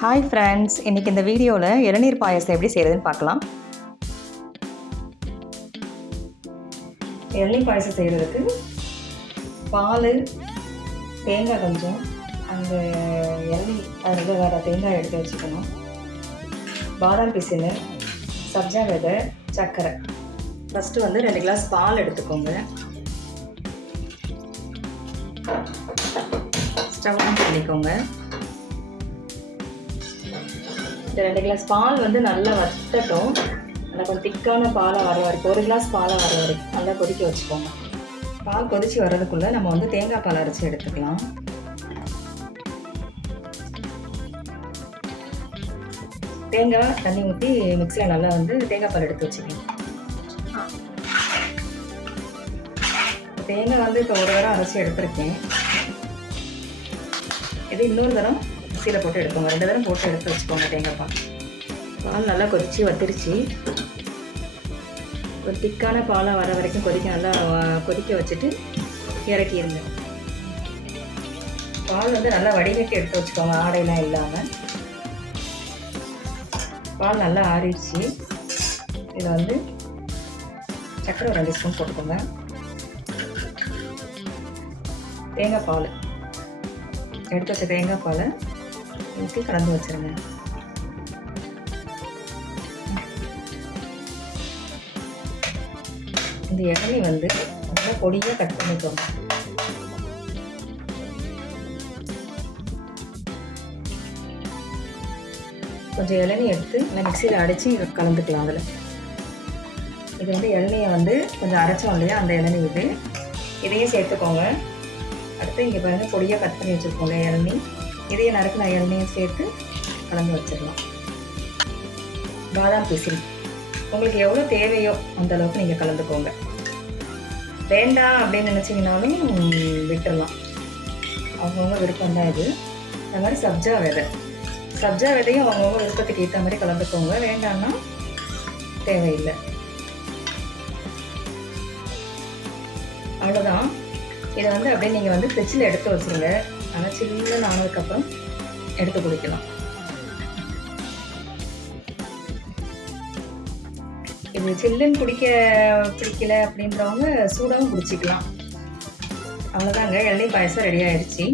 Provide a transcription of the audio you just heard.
Hi friends இன்றைக்கி இந்த வீடியோவில் இளநீர் பாயசம் எப்படி செய்கிறதுன்னு பார்க்கலாம். இளநீர் பாயசம் செய்கிறதுக்கு பால் தேங்காய் கொஞ்சம் அந்த இளநீ அதில் வேறு தேங்காய் எடுத்து வச்சுக்கணும். பாதாம் பிசினு சப்ஜா விதை சர்க்கரை. ஃபஸ்ட்டு வந்து ரெண்டு கிளாஸ் பால் எடுத்துக்கோங்க. ஸ்டவ் ஆன் பண்ணிக்கோங்க. ஃபஸ்ட்டு ரெண்டு கிளாஸ் பால் வந்து நல்லா வத்தட்டும். நல்லா கொஞ்சம் திக்கான பாலை வர வரைக்கும் ஒரு கிளாஸ் பாலை வர வரைக்கும் நல்லா கொதிக்க வச்சுக்கோங்க. பால் கொதிச்சு வர்றதுக்குள்ளே நம்ம வந்து தேங்காய் பால் அரைச்சி எடுத்துக்கலாம். தேங்காய் தண்ணி ஊற்றி மிக்சியில் நல்லா வந்து தேங்காய் பால் எடுத்து வச்சுக்கலாம். தேங்காய் வந்து இப்போ ஒரு தரம் அரைச்சி எடுத்திருக்கேன். இது இன்னொரு தரம் மிக்சியில் போட்டு எடுப்போங்க. ரெண்டு பேரும் போட்டு எடுத்து வச்சுக்கோங்க தேங்காய் பால் பால் நல்லா கொதிச்சு வத்திருச்சு. ஒரு திக்கான பாலாக வர வரைக்கும் கொதிக்க நல்லா கொதிக்க வச்சுட்டு இறக்கிடுங்க பால் வந்து நல்லா வடிகட்டி எடுத்து வச்சுக்கோங்க ஆடையெல்லாம் இல்லாமல் பால் நல்லா ஆறிடுச்சு. இதில் வந்து சக்கரை ரெண்டு ஸ்பூன் போட்டுக்கோங்க. தேங்காய் பால். எடுத்து வச்ச தேங்காய் பாலை ஊற்றி கலந்து வச்சிருங்க. இந்த இளநீ வந்து நல்லா பொடியாக கட் பண்ணிக்கோங்க. கொஞ்சம் இளநீ எடுத்து நல்லா மிக்சியில் அடித்து கலந்துக்கலாம் அதில். இது வந்து இளநியை வந்து கொஞ்சம் அரைச்சோம் இல்லையா அந்த இளநீ இது. இதையும் சேர்த்துக்கோங்க. அடுத்து இங்கே பாருங்கள் பொடியாக கட் பண்ணி வச்சுருக்கோம்ல இளநீ. இதையும் நறுக்கின எண்ணெயும் சேர்த்து கலந்து வச்சிடலாம். பாதாம் பிசிறி. உங்களுக்கு எவ்வளோ தேவையோ அந்த அளவுக்கு நீங்கள் கலந்துக்கோங்க. வேண்டாம் அப்படின்னு நினச்சிங்கனாலும் விட்டுடலாம் அவங்கவுங்க விருப்பம் தான் இது. அது மாதிரி சப்ஜா விதை. சப்ஜா விதையும் அவங்கவுங்க விருப்பத்துக்கு ஏற்ற மாதிரி கலந்துக்கோங்க. வேண்டாம்னா தேவையில்லை. அவ்வளோதான் இதை வந்து அப்படியே நீங்கள் வந்து ஃப்ரிட்ஜில் எடுத்து வச்சுருங்க. ஆனால் சில்லுன்னு ஆனதுக்கப்புறம் எடுத்து குடிக்கலாம். இது சில்லுன்னு குடிக்க பிடிக்கல அப்படின்றவங்க சூடாகவும் குடிச்சிக்கலாம். அவ்வளோதாங்க இளநீர் பாயசம் ரெடி ஆயிடுச்சு